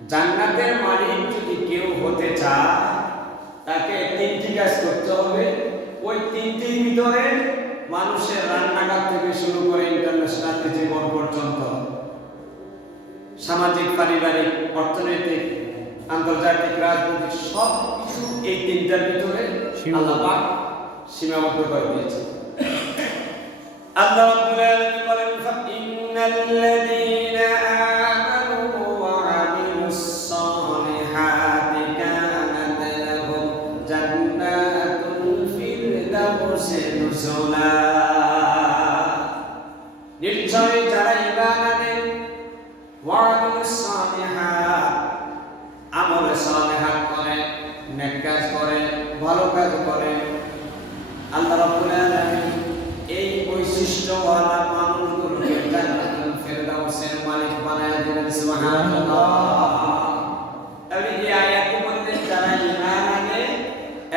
জান্নাতের মালিক যদি কেউ হতে চায় তাকে তিনটি কাজ করতে হবে। ওই তিনটির ভিতরে মানুষের রান্নাঘাট থেকে শুরু করে ইন্টারন্যাশনাল জীবন পর্যন্ত, সামাজিক, পারিবারিক, অর্থনৈতিক, আন্তর্জাতিক, রাজনৈতিক সব কিছু এই তিনটার ভিতরে আল্লাহ পাক সীমাবদ্ধ করে দিয়েছে। আল্লাহ রাব্বুল আলামিন বলেন, ফাইন্নাল্লাযীনা আমানু ওয়া আমিলুস সালিহাতি কানাত লাহুম জান্নাতুল ফিরদাউসি নুজুলা। নিশ্চয় যারা ঈমান আনে, ওয়া আমিলুস সালিহাত, আমল সালিহাত করে, নেক কাজ করে, ভালো কাজ করে, আল্লাহ রাব্বুল আলামিন এই বৈশিষ্ট্যওয়ালা মানুষগুলোকে জান্নাতুল ফিরদাউসের মালিক বানায় দিবেন। সুবহানাল্লাহ। তাহলে এই আয়াতে বলতে যারা ঈমান আনে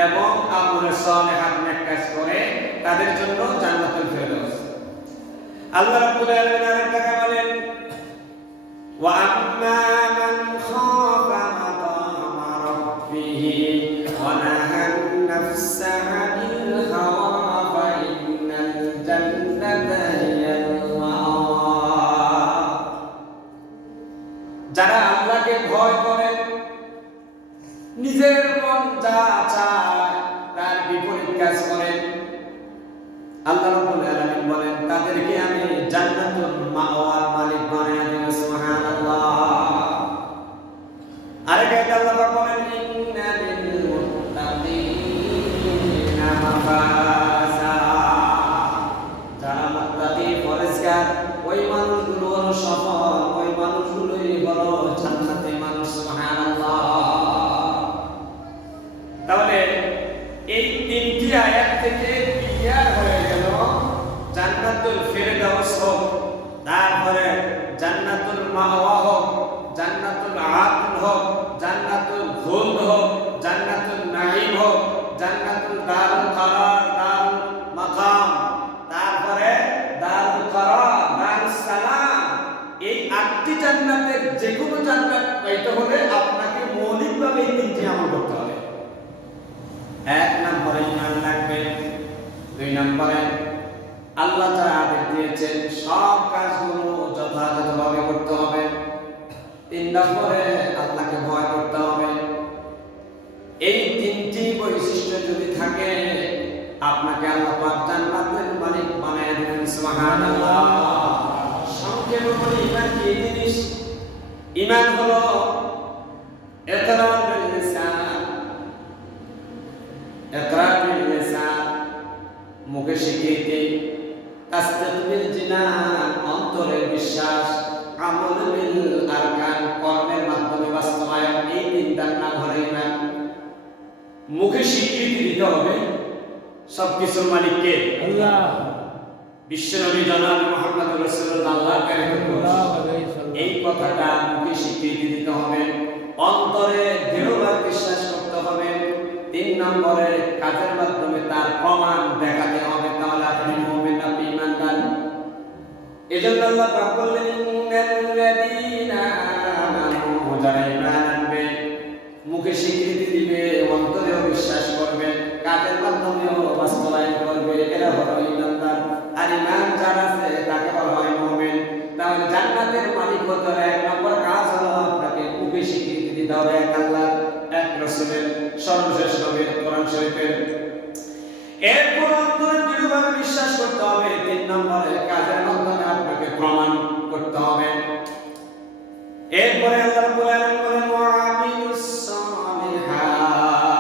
এবং আমল সালিহাত নেক কাজ করে তাদের জন্য জান্নাতুল ফিরদাউস। আল্লাহ রাব্বুল আলামিন আরেকটা বলেন, ওয়া আম্মা মান খাফা মাকামা রাব্বিহি ওয়া নাহান নাফসা আনিল হাওয়া ফাইন্নাল জান্নাতা হিয়াল মাওয়া। যারা আল্লাহকে ভয় করে, নিজের মন যা চায় তার বিপরীত কাজ করে, আল্লাহ রাব্বুল আলামিন বলেন তাদেরকে আমি জান্নাতুল মাওয়ার মালিক বানায় দেব। সুবহানাল্লাহ। আরেকটা আল্লাহ পাক বলেন, ইন্না লিল মুত্তাকিনা মাফাজা। যারা মুত্তাকি পরেজগার, ওই মানুষগুলো হলো সফল, ওই মানুষগুলোই হলো জান্নাতে মানুষ। সুবহানাল্লাহ। তাহলে এই তিনটি আয়াত থেকে ক্লিয়ার হয়ে গেল জান্নাতুল ফিরদাউস হোক, তারপরে জান্নাতুল মাওয়া হোক, জান্নাতুল আদল হোক, জান্নাতুল খুলদ হোক, জান্নাতুল নাঈম হোক, জান্নাতুল দারুল কারার, দারুল মাকাম, তারপরে দারুল কারার, দারুস সালাম, এই আটটি জান্নাতের যে কোনো জান্নাত পাইতে হলে আপনাকে মৌলিকভাবে এই তিনটি আমল করতে হবে। এক নম্বরে ঈমান লাগবে, দুই নম্বরে আল্লাহ যারা আদেশ দিয়েছেন সব কাজগুলো যথাযথভাবে করতে হবে, তিন নম্বরে আল্লাহকে ভয় করতে হবে। এই তিনটি বৈশিষ্ট্য যদি থাকে আপনাকে আল্লাহ পাক জান্নাতের মালিক বানায় দিবেন। সুবহানাল্লাহ। সংক্ষেপে বলি, ঈমান কি জিনিস? ঈমান হলো ইকরার বিল লিসান, ইকরার বিল লিসান মুখে স্বীকৃতি, তাসদীক বিল জিনান অন্তরের বিশ্বাস, আমল বিল আরকান কর্মের মাধ্যমে বাস্তবায়ন। এই তিনটার নাম হলো ঈমান। মুখে স্বীকৃতি দিতে হবে সবকিছুর মালিক কে? আল্লাহ। বিশ্বনবী জনাব মুহাম্মদ রাসূলুল্লাহ আল্লাহর কারীম, এই কথাটা মুখে স্বীকৃতি দিতে হবে, অন্তরে দৃঢ়ভাবে বিশ্বাস করতে হবে। তিন নম্বরে কাজের মাধ্যমে তার প্রমাণ দেখাতে হবে, তাহলে আপনি মুমিন, আপনি ঈমানদার। এজন্য আল্লাহ পাক বললেন, ইন্নাল্লাযীনা আমানু, যারা ঈমান আনবে, মুখে স্বীকৃতি দিবে, অন্তরেও বিশ্বাস করবে, কাজের মাধ্যমেও বাস্তবায়ন করবে, এরা হলো ঈমানদার। আর ঈমান যার আছে তাকে বলা হয় মুমিন। তাহলে জান্নাতের মালিক হতে হলে এক নম্বর কাজ হলো আপনাকে মুখে স্বীকৃতি দিতে হবে এক আল্লাহ, এক রাসূলের, সর্বশেষ নবীর কোরআন শরীফের। এরপর অন্তরে দৃঢ়ভাবে বিশ্বাস করতে হবে। তিন নম্বরে কাজের মাধ্যমে আপনাকে প্রমাণ করতে হবে। এরপরে আল্লাহ রাব্বুল আলামিন বলেন, ওয়া আমিলুস সালিহাত।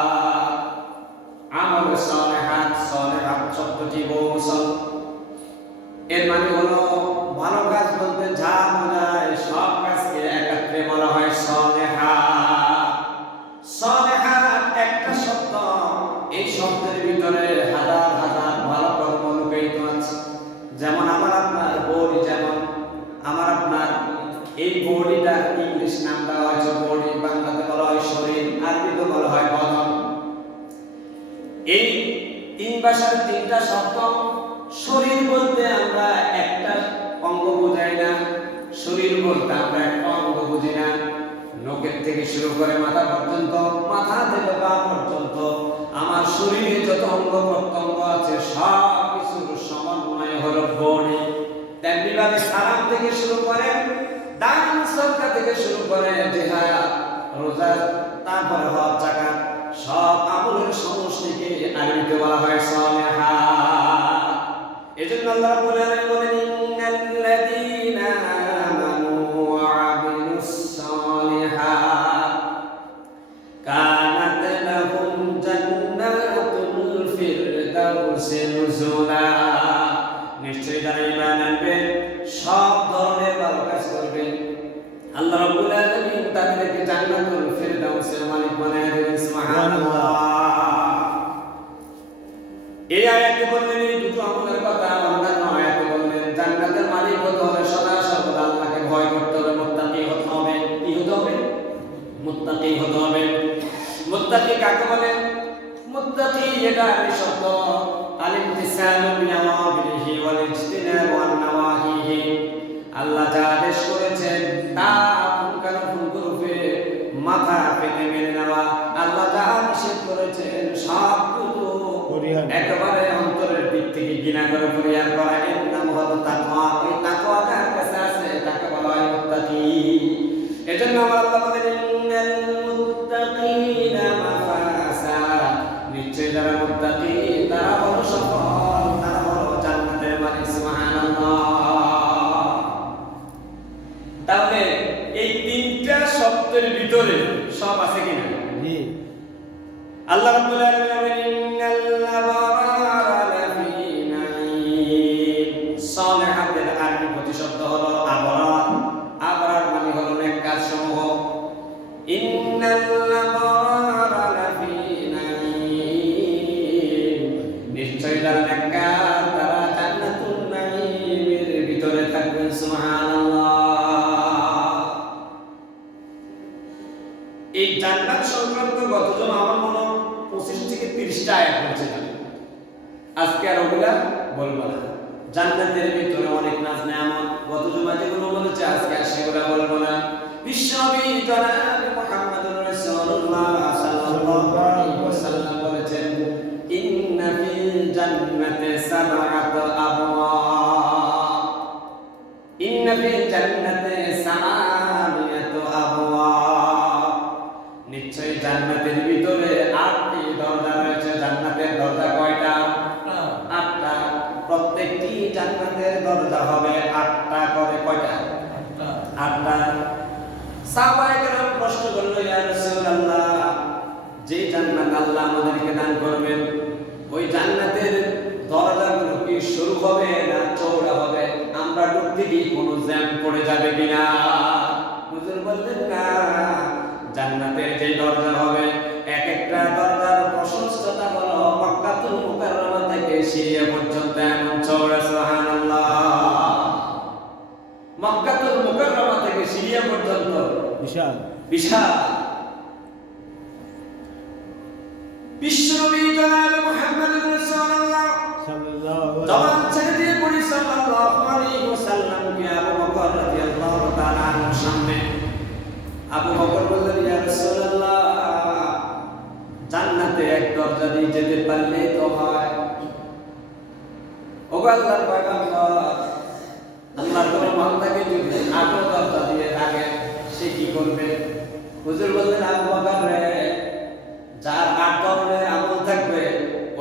আমল সালিহাত, সালিহাত শব্দটি বহুবচন। এর মানে হলো ভালো কাজ বলতে যা বোঝায় সব কাজকে একত্রে বলা হয় সালিহাত। সালিহাত একটা শব্দ, এই শব্দের ভিতরে হাজার হাজার ভালো কর্ম লুকায়িত আছে। যেমন আমার আপনার বডি, যেমন আমার আপনার এই বডিটা ইংলিশ নাম দেওয়া হয়েছে বডি, বাংলাতে বলা হয় শরীর, আরবিতে বলা হয় বদন। এই তিন ভাষার তিনটা শব্দ। শরীর বলতে আমরা একটা অঙ্গ বোঝাই না, শরীর বলতে আমরা একটা অঙ্গ বুঝি না। থেকে শুরু করে মাথা পর্যন্ত, মাথা থেকে পা পর্যন্ত আমার শরীরে যত অঙ্গ প্রত্যঙ্গ আছে সব কিছুর সমন্বয় হলো বডি। তেমনি ভাবে সালাম থেকে শুরু করে, দান সদকা থেকে শুরু করে, জিহাদ, রোজা, তারপরে হজ, যাকাত, সব আমলের সমষ্টিকে আরবিতে বলা হয় সালিহাত। এজন্য আল্লাহ রাব্বুল আলামিন বলেন ইন্নাল্লাযীনা আমানু ওয়া আমিলুস সালিহাত কানাত লাহুম জান্নাতুল ফিরদাউসি নুজুলা। নিশ্চয়ই যারা ঈমান আনবে, সব ধরনের ভালো কাজ করবে, আল্লাহ রাব্বুল আলামিন তাদেরকে জান্নাতুল ফিরদাউসের মালিক বানায় দেবেন। সুবহানাল্লাহ। এই আয়াতে বললেন এই দুটো আমলের কথা, অন্যান্য আয়াতে বললেন জান্নাতের মালিক হতে হলে সদা সর্বদা আল্লাহকে ভয় করতে হবে, মুত্তাকি হতে হবে। কি হতে হবে? মুত্তাকি হতে হবে। মুত্তাকি কাকে বলে? মুত্তাকি এটা আরবি শব্দ আল-ইমতিসালু বিআওয়ামিরিহি ওয়াল ইজতিনাবু আন নাওয়াহিহি। আল্লাহ যা আদেশ করেছেন তা পুঙ্খানুপুঙ্খরূপে মাথা পেতে মেনে নেওয়া, আল্লাহ যা নিষেধ করেছেন সবগুলো একেবারে অন্তরের দিক থেকে ঘৃণা করে পরিহার করা, এর নাম হলো তাকওয়া। ওই তাকওয়া যার কাছে আছে তাকে বলা হয় মুত্তাকি। এজন্য আমার আল্লাহ বলেন ইন্নাল মুত্তাকিনা মাফাজা, নিশ্চয়ই যারা মুত্তাকি তারা হলো সফল, তারা হলো জান্নাতের মালিক। সুবহানাল্লাহ। তাহলে এই তিনটা শব্দের ভিতরে সব আছে কিনা? জি। আল্লাহ রাব্বুল আলামিন বলেন ইন্নাল আবরারা লাফি নাঈম। সালিহাতের আরবি প্রতিশব্দ হলো আবরার। আবরার মানে হলো নেক কাজ সমূহ। ইন্নাল আবরারা লাফি নাঈম, নিশ্চয়ই যারা নেককার তারা জান্নাতুন নাঈমের ভিতরে থাকবেন। সুবহানাল্লাহ। এই জান্নাত সংক্রান্ত গত জমা আমার মনে 25 থেকে 30টা আয়াত পড়ছিলাম। আজকে আর ওগুলা বলবো না। জান্নাতের ভিতরে অনেক নাজ নেয়ামত, গত জমা যেগুলো বলেছে আজকে আর সেগুলো বলবো না। বিশ্বনবী জনাব মুহাম্মদুর রাসূলুল্লাহ সাল্লাল্লাহু আলাইহি ওয়াসাল্লাম বলেছেন ইন্না ফিল জান্নাতি সাবআত আবওয়াব, ইন্না ফিল জান্নাতি সামানিয়াতু আবওয়াব। নিশ্চয়ই জান্নাতের ভিতরে 8টি দরজা রয়েছে। জান্নাতের দরজা কয়টা? 8টা। প্রত্যেকটি জান্নাতের দরজা হবে 8টা করে। কয়টা? 8টা। সাহাবায়ে কেরাম প্রশ্ন করল, ইয়া রাসূলুল্লাহ, যে জান্নাত আল্লাহ আমাদেরকে দান করবেন ওই জান্নাতের দরজাগুলো কি সরু হবে না চওড়া হবে? আমরা ঢুকতে গিয়ে কোনো জ্যাম পড়ে যাবে কিনা? হুজুর বললেন না, জান্নাতের যে দরজা হবে এক একটা দরজার প্রশস্ততা হলো মক্কাতুল মুকাররমা থেকে সিরিয়া পর্যন্ত এমন চওড়া। সুবহানাল্লাহ। মক্কাতুল মুকাররমা থেকে সিরিয়া পর্যন্ত বিশাল বিশাল। বিশ্বনবী জনাব মুহাম্মদুর রাসূলুল্লাহ সাল্লাল্লাহু আলাইহি ওয়াসাল্লাম ছেড়ে দিয়ে পড়ি সাল্লাল্লাহু আলাইহি ওয়াসাল্লামকে আবু বকর রাদিয়াল্লাহু তাআলা আনহুর সামনে। আবু বকর বললেন, ইয়া রাসূলুল্লাহ, জান্নাতে এক দরজা দিয়ে যেতে পারলে তো হয়। ওগো আল্লাহর পয়গম্বর, আল্লাহর কোন বান্দাকে যদি 8 দরজা দিয়ে থাকে সে কি করবে? হুজুর বললেন, আবু বকর রে, যার 8 ধরনের আমল থাকবে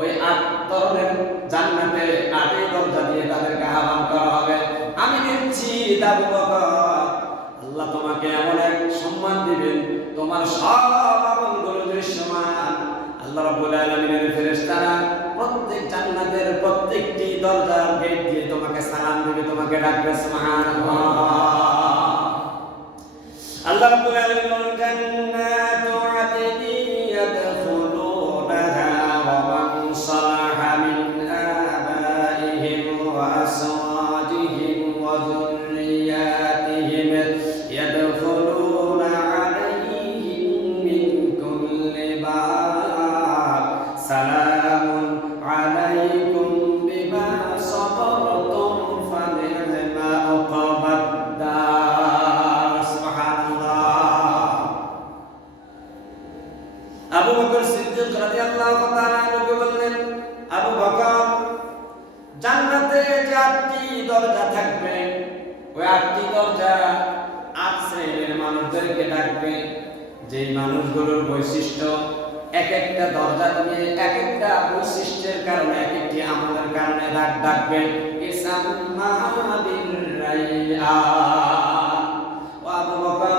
ওই 8 ধরনের জান্নাতে 8টি দরজা দিয়ে তাদেরকে আহ্বান করা হবে। আমি দেখছি আবু বকর, আল্লাহ তোমাকে এমন এক সম্মান দিবেন, তোমার সব আমলগুলো দৃশ্যমান। আল্লাহ রাব্বুল আলামিনের ফেরেশতারা প্রত্যেক জান্নাতের প্রত্যেকটি দরজার গেট দিয়ে তোমাকে সালাম দিবে, তোমাকে ডাকবে। সুবহানাল্লাহ। আল্লাহ রাব্বুল আলামিন বলেন, জান্নাতু আদনি ইয়াদখুলুনাহা ওয়া মান সালাহা মিন আবাইহিম ওয়া আসওয়াজিহিম ওয়া যুররিয়াতিহিম ইয়াদখুলুনা আলাইহিম মিন কুল্লি বাব সালামুন আলাইকুম বিমা সাবারতুম ফানি'মা উকবাদ দার। সুবহানাল্লাহ। মানুষদেরকে ডাকবে, যেই মানুষগুলোর বৈশিষ্ট্য এক একটা দরজা দিয়ে এক একটা বৈশিষ্ট্যের কারণে এক একটি আমলের কারণে ডাকবে। আবু বকর,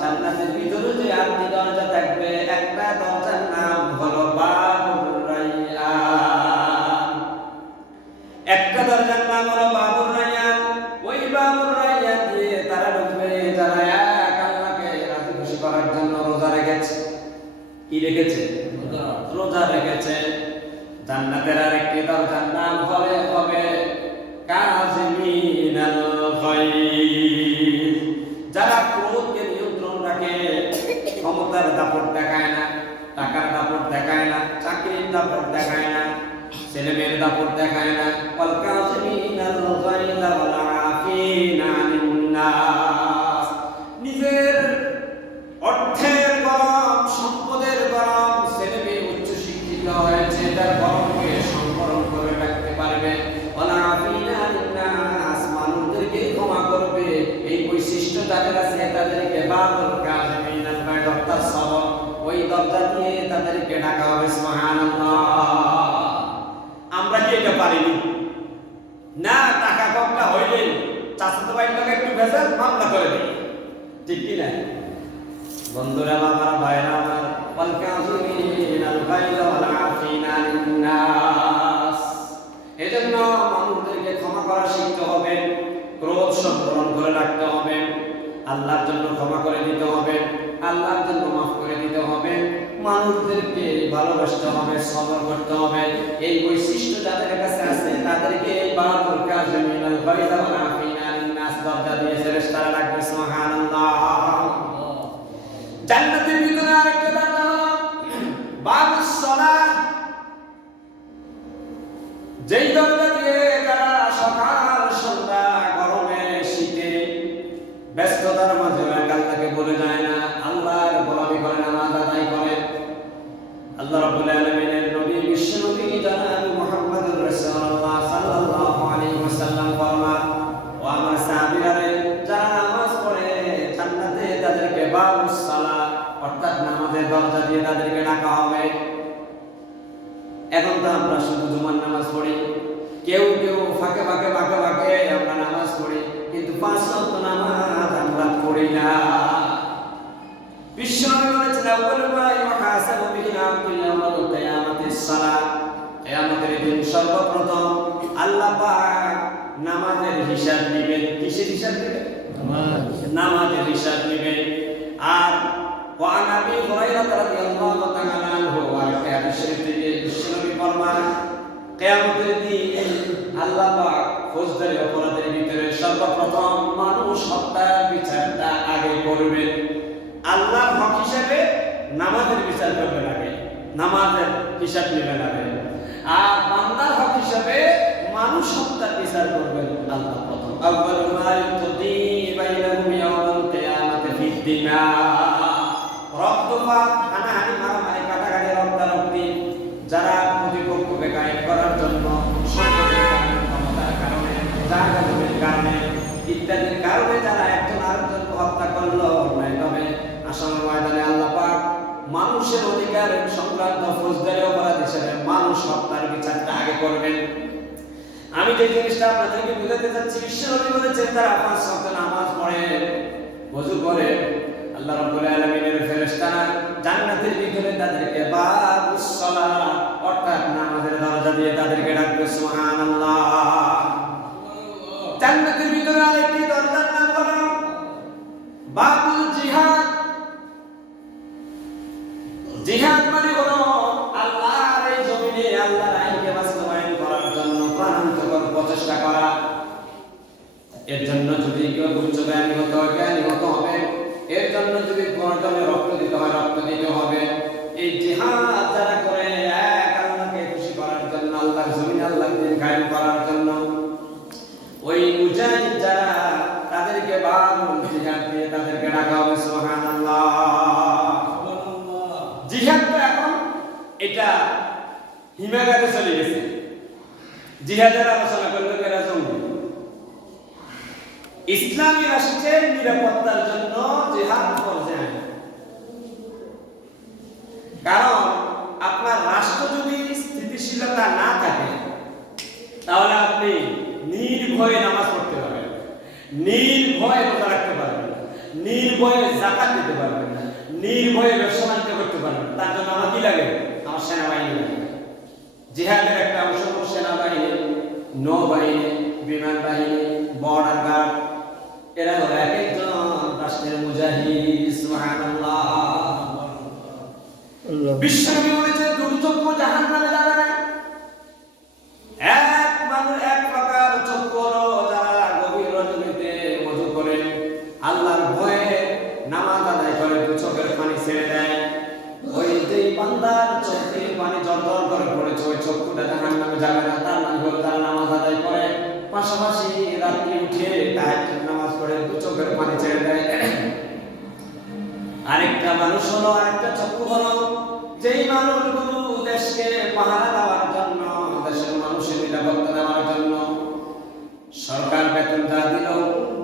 জান্নাতের ভিতরে যে 8টি দরজা থাকবে, একটা দরজার নাম হলো বাবুর রায়্যান। একটা দরজার নাম হলো বাবুর রায়্যান। ওই বাবুর রায়্যান দিয়ে তারা ঢুকবে যারা এক আল্লাহকে রাজি খুশি করার জন্য রোজা রেখেছে। কি রেখেছে? রোজা রেখেছে। জান্নাতের আরেকটি দরজার নাম হবে কাযিমিনাল গায়জ। যারা ক্রোধকে নিয়ন্ত্রণ রাখে, ক্ষমতার দাপট দেখায় না, টাকার দাপট দেখায় না, চাকরির দাপট দেখায় না, ছেলেমেয়ের দাপট দেখায় না। ওয়াল কাযিমিনাল গায়জ ওয়াল আফিনা আনিন নাস। নিজের অর্থের গরম, সম্পদের গরম, ছেলেমেয়ে উচ্চ শিক্ষিত হয়েছে, তার গরমকে সংবরণ করে রাখতে পারবে। ওয়াল আফিনা আনিন নাস, মানুষদেরকে ক্ষমা করবে। এই বৈশিষ্ট্য যাদের আছে তাদেরকে বাবুল কাযিমিনাল গায়জ, অর্থাৎ সবর, ওই দরজা দিয়ে তাদেরকে ডাকা হবে। সুবহানাল্লাহ। আমরা কি এটা পারিনি? না, টাকা কমটা হইলেই চাচাতো ভাইয়ের লগে একটু ভেজাল মামলা করে দেই, ঠিক কি না? বন্ধুরা, বাবার ভাইরা আমার, ওয়াল কাযিমিনাল গায়জ ওয়াল আফিনা আনিন নাস। এজন্য মানুষদেরকে ক্ষমা করা শিখতে হবে, ক্রোধ সংবরণ করে রাখতে হবে, আল্লাহর জন্য ক্ষমা করে দিতে হবে, আল্লাহর জন্য মাফ করে দিতে হবে, মানুষদেরকে ভালোবাসতে হবে, সবর করতে হবে। এই বৈশিষ্ট্য যাদের কাছে আছে তাদেরকে বাবুল কাযিমিনাল গায়জ ওয়াল আফিনা আনিন নাস দরজা দিয়ে ফেরেশতারা ডাকবে। সুবহানাল্লাহ। জান্নাতের ভিতরে আরেকটা দরজা হলো বাবুস সালাহ। যেই দরজা দিয়ে যারা সকাল সন্ধ্যা, গরমে শীতে, ব্যস্ততার মাঝে আল্লাহকে বলে যায় না, আল্লাহর গোলামি করে, নামাজ আদায় করে। আল্লাহ রাব্বুল আলামিনের নবী, বিশ্ব নবী জনাব মুহাম্মদুর রাসূলুল্লাহ সাল্লাল্লাহু আলাইহি ওয়াসাল্লাম ফরমান, ও আমার সাহাবীরা, যারা নামাজ পড়ে জান্নাতে তাদেরকে বাবুস সালাহ, অর্থাৎ নামাজের দরজা দিয়ে তাদেরকে ডাকা হবে। এখন তো আমরা শুধু জুমার নামাজ পড়ি, কেউ কেউ ফাঁকে ফাঁকে আমরা নামাজ পড়ি, কিন্তু 5 ওয়াক্ত নামাজ আমরা পড়ি না। বিশ্বনবী বলেছেন, আউয়ালু মা ইউহাসাবু বিহি আবদুল ইয়াউমাল কিয়ামাতিস সালাহ। কিয়ামতের দিন সর্বপ্রথম আল্লাহ পাক নামাজের হিসাব নেবেন। কিসের হিসাব নেবেন? নামাজের হিসাব নেবেন। আর ওয়ান আবি হুরায়রা রাদিয়াল্লাহু তাআলা আনহু, আরেকটা হাদিস শরীফ থেকে বিশ্বনবী ফরমান, কিয়ামতের দিন আল্লাহ পাক ফৌজদারি অপরাধের ভিতরে সর্বপ্রথম মানুষ হত্যার বিচারটা আগে করবেন। আল্লাহর হক হিসাবে নামাজের বিচার করবেন আগে, নামাজের হিসাব নেবেন আগে। আর বান্দার হক হিসাবে মানুষ হত্যার বিচার করবেন আল্লাহ প্রথম। আউয়ালু মা ইউকদি বাইনাহুম ইয়াউমাল কিয়ামাতি ফিদ-দিমা। রক্তপাত, হানাহানি, মারামারি, কাটাকাটি, রক্তারক্তি, যারা প্রতিপক্ষকে গায়েব করার জন্য সম্পদের কারণে, ক্ষমতার কারণে, জায়গা জমির কারণে ইত্যাদির কারণে যারা একজন আরেকজনকে হত্যা করলো অন্যায়ভাবে, আসল ময়দানে আল্লাহ পাক মানুষের অধিকার সংক্রান্ত ফৌজদারি অপরাধ হিসেবে মানুষ হত্যার বিচারটা আগে করবেন। আমি যে জিনিসটা আপনাদেরকে বুঝাতে চাচ্ছি, বিশ্বনবী বলেছেন তারা 5 ওয়াক্ত নামাজ পড়ে, ওযু করে, আল্লাহ রাব্বুল আলামিনের ফেরেশতারা জান্নাতের ভিতরে তাদেরকে বাবুস সালাহ, অর্থাৎ নামাজের দরজা দিয়ে তাদেরকে ডাকবে। সুবহানাল্লাহ। জান্নাতের ভিতরে আরেকটি দরজার নাম হলো বাবুল জিহাদ। জিহাদ মানে হলো আল্লাহর এই জমিনে আল্লাহর আইনকে বাস্তবায়ন করার জন্য প্রাণান্তকর প্রচেষ্টা করা। এর জন্য যদি কেউ উচ্চ জ্ঞানী হতে হয়, জ্ঞানী হতে হবে। এর জন্য যদি প্রয়োজনে রক্ত দিতে হয়, রক্ত দিতে হবে। এই জিহাদ যারা করে এক আল্লাহকে খুশি করার জন্য, আল্লাহর জমিনে আল্লাহর দ্বীন কায়েম করার জন্য, ওই মুজাহিদ যারা, তাদেরকে বাবুল জিহাদ দিয়ে তাদেরকে ডাকা হবে। সুবহানাল্লাহ। জিহাদ তো এখন এটা হিমাগারে চলে গেছে। জিহাদের আলোচনা করলে কেরা জঙ্গি। ইসলামী রাষ্ট্রের নিরাপত্তার জন্য জিহাদ ফরজে নির্ভয়ে যাকাত দিতে পারবেন না, নির্ভয়ে ব্যবসা বাণিজ্য করতে পারবেন, তার জন্য আমার কি লাগে? আমার সেনাবাহিনী লাগে। জিহাদের একটা অংশ হলো সেনাবাহিনী, নৌবাহিনী, বিমান বাহিনী, বর্ডার গার্ড। এরা হলো এক একজন রাষ্ট্রের মুজাহিদ। সুবহানাল্লাহ। বিশ্বনবী বলেছেন দুটো চক্ষু জাহান্নামে যাবে না। এক মানুষ এক প্রকার চক্ষু হলো যারা গভীর রজনীতে ওযু করে আল্লাহর ভয়ে নামাজ আদায় করে, দু চোখের পানি ছেড়ে দেয়। ওই যে বান্দার চোখের পানি জলজল করে পড়েছে, ওই চক্ষুটা জাহান্নামে যাবে না। তার মানে হলো যারা নামাজ আদায় করে, পাশাপাশি রাত্রি উঠে তাহাজ্জুদ নামাজ পড়ে, দু চোখের পানি ছেড়ে দেয়। আরেকটা মানুষ হলো, আরেকটা চক্ষু হলো যেই মানুষগুলো দেশকে পাহারা দেওয়ার জন্য, দেশের মানুষের নিরাপত্তা দেওয়ার জন্য সরকার বেতন যা দিল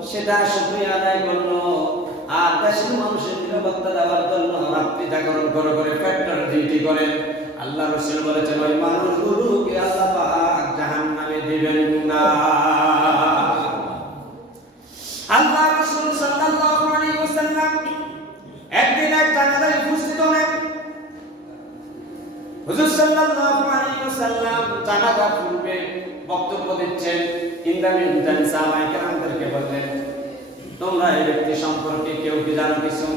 সেটা শুকরিয়া আদায় করলো, আর দেশের মানুষের নিরাপত্তা দেওয়ার জন্য রাত্রি জাগরণ করে করে ফ্যাক্টর ডিউটি করে। আল্লাহ রাসূল বলেছেন ওই মানুষগুলোকে আল্লাহ পাক জাহান্নামে দিবেন না। আল্লাহ রাসূল সাল্লাল্লাহু আলাইহি ওয়াসাল্লাম একদিন এক জানাজায় উপস্থিত হলেন। হুজুর সাল্লাল্লাহু আলাইহি ওয়াসাল্লাম জানাজা পূর্বে বক্তব্য দিচ্ছেন। ইন্দামিন সাহাবায়ে কেরামদেরকে বললেন, তোমরা এই ব্যক্তি সম্পর্কে কেউ কি জানো কিছু?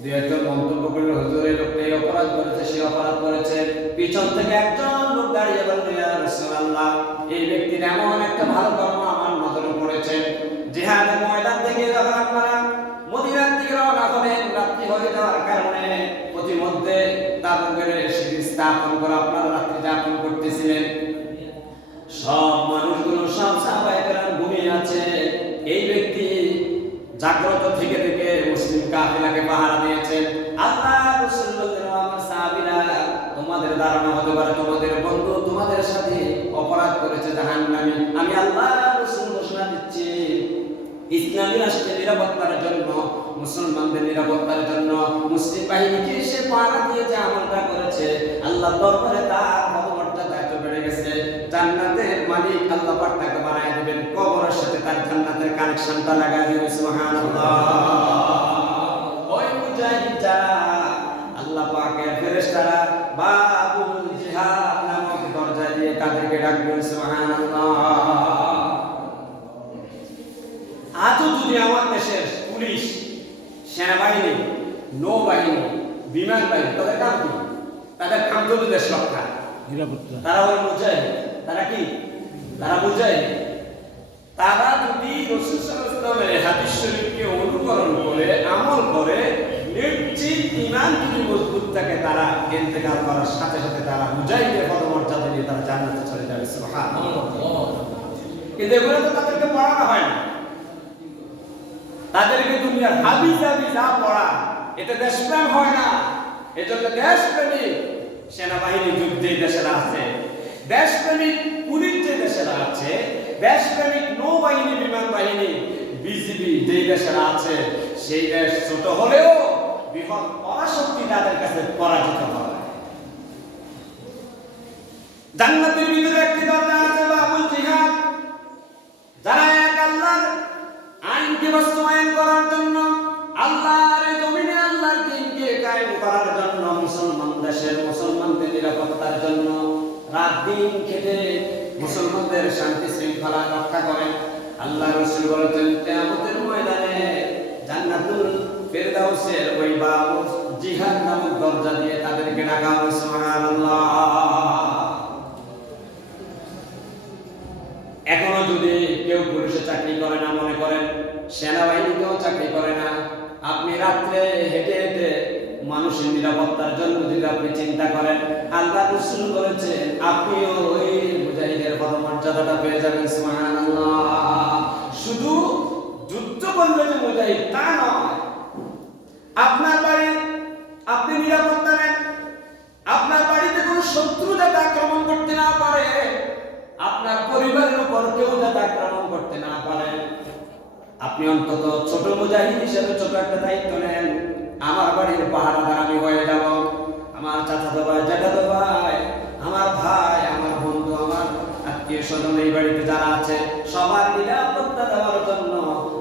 দুই একজন মন্তব্য করলো, হুজুর এই লোকটা এই অপরাধ করেছে, সে অপরাধ করেছে। পিছন থেকে একজন লোক দাঁড়িয়ে বলল, ইয়া রাসূলুল্লাহ, এই ব্যক্তির এমন একটা ভালো কর্ম আমার নজরে পড়েছে। জিহাদের ময়দান থেকে যখন আপনারা মদিনার দিকে রওনা হলেন, রাত্রি হয়ে যাওয়ার কারণে প্রতিমধ্যে তাবুকের শিবির স্থাপন করে আপনারা রাত্রি যাপন করতেছিলেন। সব মানুষগুলো, সব সাহাবায়ে কেরাম ঘুমিয়ে আছে। এই ব্যক্তি জাগ্রত থেকে থেকে মুসলিম কাফিলাকে পাহারা দিয়েছেন। আল্লাহ রাসূল বললেন, আমার সাহাবীরা, তোমাদের ধারণা হতে পারে তোমাদের বন্ধু তোমাদের সাথে অপরাধ করেছে জাহান্নামে। আমি আল্লাহ রাসূল ঘোষণা দিচ্ছি, ইসলামী রাষ্ট্রের নিরাপত্তার জন্য, মুসলমানদের নিরাপত্তার জন্য মুসলিম বাহিনীকে সে পাহারা দিয়ে যে আমলটা করেছে, আল্লাহ দরবারে তার পদমর্যাদা এত বেড়ে গেছে, জান্নাতের মালিক আল্লাহ পাক তাকে বানায় দিবেন, কবরের সাথে তার জান্নাতের কানেকশনটা লাগায় দিবেন। সুবহানাল্লাহ। ওই মুজাহিদ যারা, আল্লাহ পাকের ফেরেশতারা বাবুল জিহাদ নামক দরজা দিয়ে তাদেরকে ডাকবেন। সুবহানাল্লাহ। আজও যদি আমার দেশের পুলিশ, সেনাবাহিনী, নৌবাহিনী, বিমান বাহিনী, তাদের কাম কি? তাদের কাম হলো দেশ রক্ষা, নিরাপত্তা। তারা ওই মুজাহিদ, তারা কি? তারা মুজাহিদ। তারা যদি রাসূল সাল্লাল্লাহু আলাইহি ওয়াসাল্লামের হাদিস শরীফকে অনুকরণ করে আমল করে নিশ্চিত ঈমান যদি মজবুত থাকে, তারা ইন্তেকাল করার সাথে সাথে তারা মুজাহিদের পদমর্যাদা নিয়ে তারা জান্নাতে চলে যাবে। সুবহানাল্লাহ। কিন্তু এগুলো তো তাদেরকে পড়ানো হয় না, তাদেরকে দুনিয়ার হাবিজাবি যা পড়া, এতে দেশপ্রেম হয় না। এজন্য দেশপ্রেমিক সেনাবাহিনী যুদ্ধে দেশেরা আছে, দেশপ্রেমিক পুলিশ যে দেশেরা আছে, দেশপ্রেমিক নৌবাহিনী, বিমান বাহিনী, বিজিবি যে দেশেরা আছে, সেই দেশ ছোট হলেও বৃহৎ পরাশক্তি তাদের কাছে পরাজিত হয়। জান্নাতের ভিতরে একটি দরজা আছে, বাবুল জিহাদ। যারা এক আল্লাহর আইনকে বাস্তবায়ন করার জন্য, আল্লাহর জমিনে আল্লাহর দ্বীনকে কায়েম করার জন্য, মুসলমান দেশের মুসলমানদের নিরাপত্তার জন্য রাত দিন খেটে মুসলমানদের শান্তি শৃঙ্খলা রক্ষা করেন। আল্লাহ রাসূল বলেছেন, কিয়ামতের ময়দানে জান্নাতুল ফেরদাউসের ওই বাবুল জিহাদ নামক দরজা দিয়ে তাদেরকে ডাকা হবে। সুবহানাল্লাহ। এখনো যদি কেউ পুলিশে চাকরি করে না, মনে করেন সেনাবাহিনীতেও চাকরি করে না, আপনি রাত্রে হেঁটে হেঁটে মানুষের নিরাপত্তার জন্য যদি আপনি চিন্তা করেন, আল্লাহ রাসূল বলেছেন আপনিও ওই মুজাহিদের পদমর্যাদাটা পেয়ে যাবেন। সুবহানাল্লাহ। শুধু যুদ্ধ করলে যে মুজাহিদ তা নয়, আপনার বাড়ি আপনি নিরাপত্তা নেন, আপনার বাড়িতে কোনো শত্রু যাতে আক্রমণ করতে না পারে, আপনার পরিবারের উপর কেউ যাতে আক্রমণ করতে না পারে, আপনি অন্তত ছোট মুজাহিদ হিসেবে ছোট একটা দায়িত্ব নেন। আমার বাড়ির পাহারাদার আমি হয়ে যাব, আমার চাচাতো ভাই, জ্যাঠাতো ভাই, আমার ভাই, আমার বন্ধু, আমার আত্মীয় স্বজন এই বাড়িতে যারা আছে সবার নিরাপত্তা দেওয়ার জন্য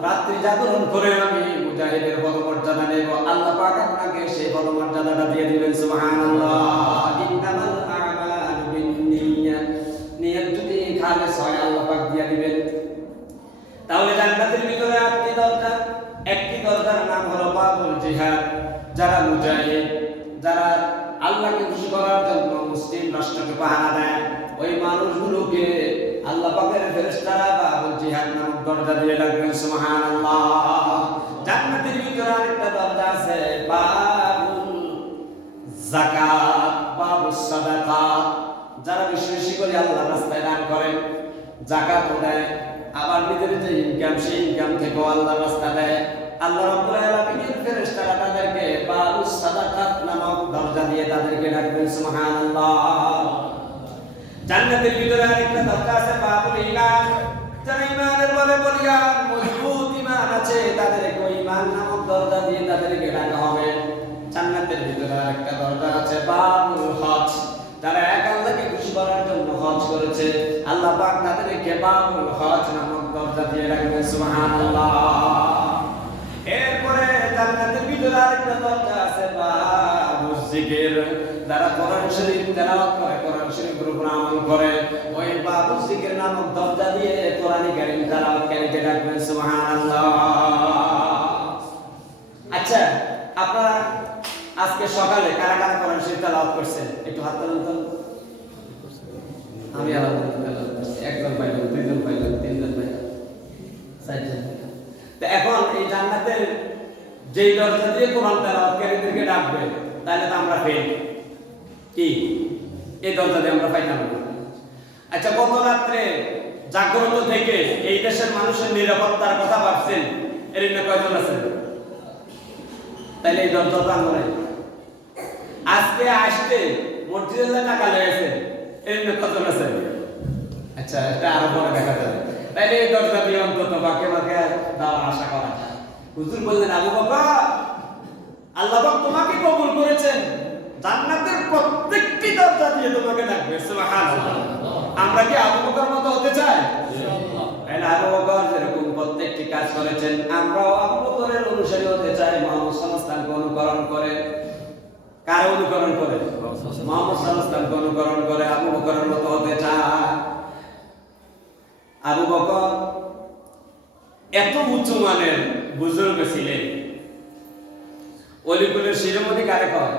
রাত্রি জাগরণ করে আমি মুজাহিদের পদমর্যাদাটা দিয়ে দিবেন সুবহানাল্লাহ। ইন্নামাল আমালু বিন্নিয়াত, নিয়ত যদি খালেস হয় আল্লাহ পাক দিয়ে দিবেন। তাহলে জান্নাতের ভিতরে আটটি দরজা, একটি দরজার নাম হলো বাবুল জিহাদ। যারা মুজাহিদ, যারা আল্লাহকে খুশি করার জন্য মুসলিম রাষ্ট্রকে পাহারা দেয়, ওই মানুষগুলোকে আল্লাহ পাকের ফেরেশতারা বাবুল জিহাদ নামক দরজা দিয়ে রাখবেন সুবহানাল্লাহ। জান্নাতের ভিতরে আরেকটা দরজা আছে বাবুল যাকাত, বাবুস সাদাকাত। যারা বেশি বেশি করে আল্লাহর রাস্তায় দান করেন, যাকাত দেয়, আবার নিজের যে ইনকাম সেই ইনকাম থেকে আল্লাহর রাস্তা দেয়, আল্লাহ রাব্বুল আলামিনের ফেরেশতারা তাদেরকে বাবুস সাদাকাত নামক দরজা দিয়ে তাদেরকে ডাকবেন সুবহানাল্লাহ। জান্নাতের ভিতরে আরেকটা দরজা আছে বাবুল ঈমান। যারা ঈমানের বলে বলিয়ান মজবুত ঈমান আছে, তাদেরকে ওই ঈমান নামক দরজা দিয়ে তাদেরকে ডাকা হবে। জান্নাতের ভিতরে আরেকটা দরজা আছে বাবুল হজ। যারা এক আল্লাহকে খুশি করার জন্য হজ করেছে, আল্লাহ পাক তাদেরকে বাবুল হজ নামক দরজা দিয়ে রাখবেন সুবহানাল্লাহ। এরপরে জান্নাতের ভিতরে আরেকটা দরজা আছে বাবুল জিকির। যারা কোরআন শরীফ তেলাওয়াত করে, কোরআন শরীফের উপর আমল করে, ওই বাবুল জিকির নামক দরজা দিয়ে কোরআন কারীম তেলাওয়াতকারীকে ডাকবেন সুবহানাল্লাহ। আচ্ছা, আপনারা আজকে সকালে কারা কারা কোরআন শরীফ তেলাওয়াত করছেন একটু হাত তুলুন তো। আমি আলহামদুলিল্লাহ একজন পাইলাম, দুইজন পাইলাম, তিনজন পাইলাম, চারজন পাইলাম। তো এখন এই জান্নাতের যেই দরজা দিয়ে কোরআন তেলাওয়াতকারীদেরকে ডাকবে, তাহলে তো আমরা ফেল কি এই দরজা দিয়ে আমরা পাইতাম না। আচ্ছা, গত রাত্রে জাগ্রত থেকে এই দেশের মানুষের নিরাপত্তার কথা ভাবছেন, এর না কয়জন আছেন? তাইলে এই দরজা তো আমরা আজকে আসতে মসজিদে টাকা লেগেছেন, এর না কজন আছেন? আচ্ছা, এটা আরো বড় দেখা যাবে। তাইলে এই দরজা দিয়ে অন্তত বাকে বাকে দেওয়ার আশা করা যায়। হুজুর বললেন, আবু বকর, আল্লাহ পাক তোমাকে কবুল করেছেন, জান্নাতের প্রত্যেকটি দরজা দিয়ে তোমাকে ডাকবে সুবহানাল্লাহ। আমরা কি আবু বকর মতো হতে চাই? ইনশাআল্লাহ। তাহলে আবু বকর যেরকম প্রত্যেকটি কাজ করেছেন, আমরাও আবু বকরের অনুসারী হতে চাই। মুহাম্মদ সাল্লাল্লাহু আলাইহি ওয়াসাল্লামকে অনুকরণ করে। কার অনুকরণ করে? মুহাম্মদ সাল্লাল্লাহু আলাইহি ওয়াসাল্লামকে অনুকরণ করে আবু বকরের মতো হতে চায়। আবু বকর এত উঁচু মানের বুজুর্গ ছিলেন। অলিকুলের শিরোমণি কারে কয়?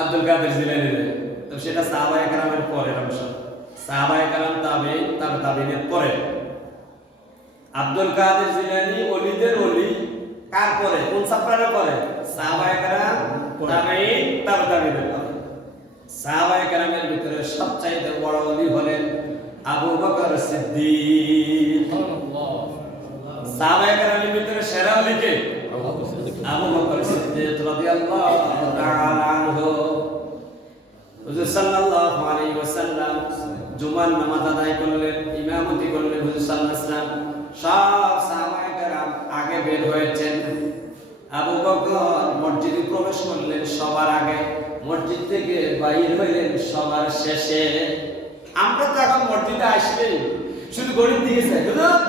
আব্দুল কাদের জিলানী। তো সেটা সাহাবায়ে কেরামের পরের অংশ। সাহাবায়ে কেরাম তাবেঈন, তাবেঈনের পরে। আব্দুল কাদের জিলানী ওলিদের ওলি। কার পরে? কোন সাফারের পরে? সাহাবায়ে কেরাম, তাবেঈন, তাবেঈনের পরে। সাহাবায়ে কেরামের ভিতরে সবচাইতে বড় ওলি হলেন আবু বকর সিদ্দিক। সাহাবায়ে কেরামের ভিতরে সেরা ওলি কে? আবু বকর সিদ্দিক রাদিয়াল্লাহু তাআলা আনহু। হুজুর সাল্লাল্লাহু আলাইহি ওয়াসাল্লাম জুমার নামাজ আদায় করলেন, ইমামতি করলেন হুজুর সাল্লাল্লাহু আলাইহি ওয়াসাল্লাম। সব সাহাবায়ে কেরাম আগে বের হয়েছেন। আবু বকর মসজিদে প্রবেশ করলেন সবার আগে, মসজিদ থেকে বাইর হইলেন সবার শেষে। আমরা তো এখন মসজিদে আসলেই শুধু গরিব দিয়েছে, হুজুর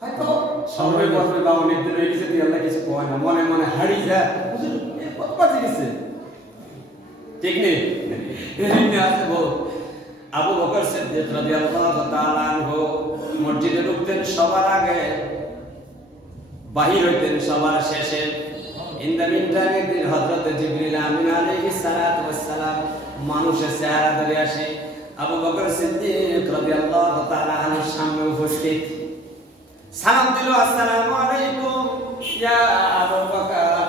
হয়তো সবাই বলবে বা অনেক দিন হয়ে গেছে, আল্লাহ কিছু কয় না, মনে মনে হারিয়ে যায়, হুজুর কত বাজে গেছে, ঠিক নেই? আবু বকর সিদ্দিক রাদিয়াল্লাহু তাআলা আনহু মসজিদে ঢুকতেন সবার আগে, বাহির হইতেন সবার শেষে। ইন দ্য মিনটাইম একদিন হযরত জিবরিল আমিন আলাইহিস সালাতু ওয়াস সালাম মানুষের চেহারা ধরে আসে আবু বকর সিদ্দিক রাদিয়াল্লাহু তাআলা আনহুর সামনে উপস্থিত। সালাম দিল, আসসালামু আলাইকুম ইয়া আবু বকর।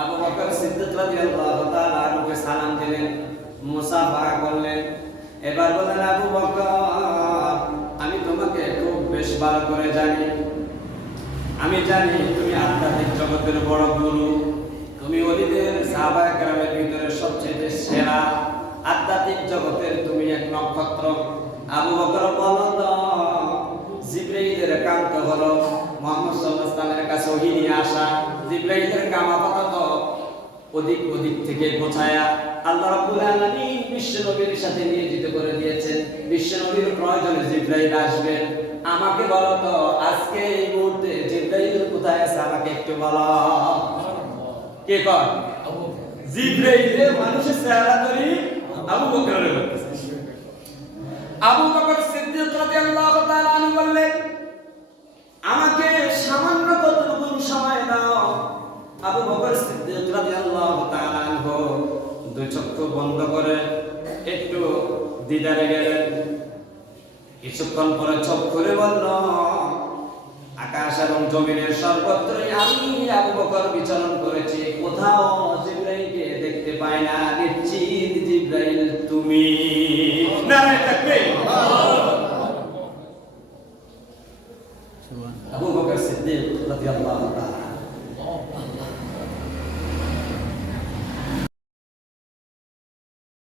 আবু বকর সিদ্দিক রাদিয়াল্লাহু তাআলা আনহুকে সালাম দিলেন, মুসাফাহা করলেন। এবার বললেন, আবু বকর, আমি তোমাকে খুব বেশ ভালো করে জানি। আমি জানি তুমি আধ্যাত্মিক জগতের বড় গুরু, তুমি ওলিদের সাহাবায়ে কেরামের ভিতরে সবচেয়ে সেরা, আধ্যাত্মিক জগতের তুমি এক নক্ষত্র। আবু বকর বলো তো, জিবরাইলের কাম তো হলো মুহাম্মদ সাল্লাল্লাহু আলাইহি ওয়াসাল্লামের কাছে ওহী নিয়ে আসা। জিবরাইলের কাম আপাতত ওদিক থেকে গোছায়া আল্লাহ রাব্বুল আলামিন বিশ্ব নবীর সাথে নিয়োজিত করে দিয়েছেন। বিশ্ব নবীর প্রয়োজনে জিবরাইল আসবে। আমাকে বলো তো, আজকে এই মুহূর্তে জিবরাইল কোথায় আছে আমাকে একটু বলো। কে কর জিবরাইলের মানুষের চেহারা ধরি আবু বকরের বলতেছে। আবু বকর সিদ্দিক রাদিয়াল্লাহু তাআলা আনহু বললেন, আমাকে সামান্য কতটুকু সময় দাও। আবু বকর সিদ্দিক রাদিয়াল্লাহু তাআলা আনহু দুই চক্ষু বন্ধ করে একটু দ্বিধায় গেলেন। কিছুক্ষণ পরে চোখ খুলে বলল, আকাশ এবং জমিনের সর্বত্রই আমি আবু বকর বিচরণ করেছি, কোথাও জিবরাইলকে দেখতে পাই না। নিশ্চিত জিবরাইল তুমি। নারায়ে তাকবীর। আবু বকর সিদ্দিক রাদিয়াল্লাহু তাআলা